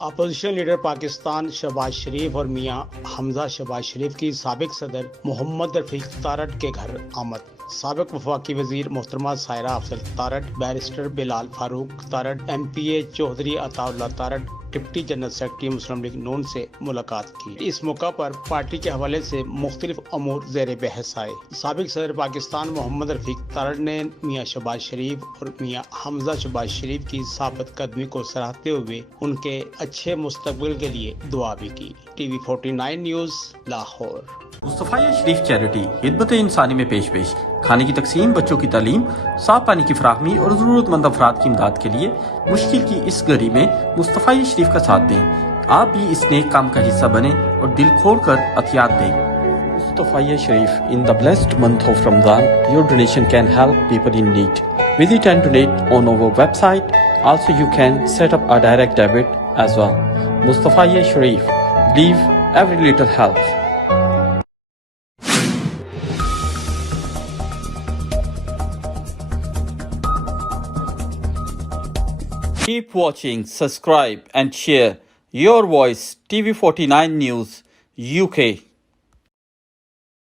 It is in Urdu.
اپوزیشن لیڈر پاکستان شہباز شریف اور میاں حمزہ شہباز شریف کی سابق صدر محمد رفیق تارڑ کے گھر آمد۔ سابق وفاقی وزیر محترمہ سائرہ افضل تارڑ، بیرسٹر بلال فاروق تارڑ، ایم پی اے چودھری عطا اللہ تارڑ، ڈپٹی جنرل سیکرٹری مسلم لیگ نون سے ملاقات کی۔ اس موقع پر پارٹی کے حوالے سے مختلف امور زیر بحث آئے۔ سابق صدر پاکستان محمد رفیق تارڑ نے میاں شہباز شریف اور میاں حمزہ شہباز شریف کی ثابت قدمی کو سراہتے ہوئے ان کے اچھے مستقبل کے لیے دعا بھی کی۔ T V 49 news, Lahore. Mustafia Sharif charity خدمت انسانی میں پیش کھانے کی تقسیم، بچوں کی تعلیم، صاف پانی کی فراہمی اور ضرورت مند افراد کی امداد کے لیے مشکل کی اس گھڑی میں مصطفیہ شریف کا ساتھ دیں۔ آپ بھی اس نیک کام کا حصہ بنیں اور دل کھول کر عطیات دیں۔ مصطفیہ شریف in the blessed month of Ramadan, your donation can help people in need. Visit and donate on our website. Also, you can set up a direct debit as well. Mustafia Sharif, believe every little helps. Keep watching, subscribe and share. Your Voice TV 49 News, UK.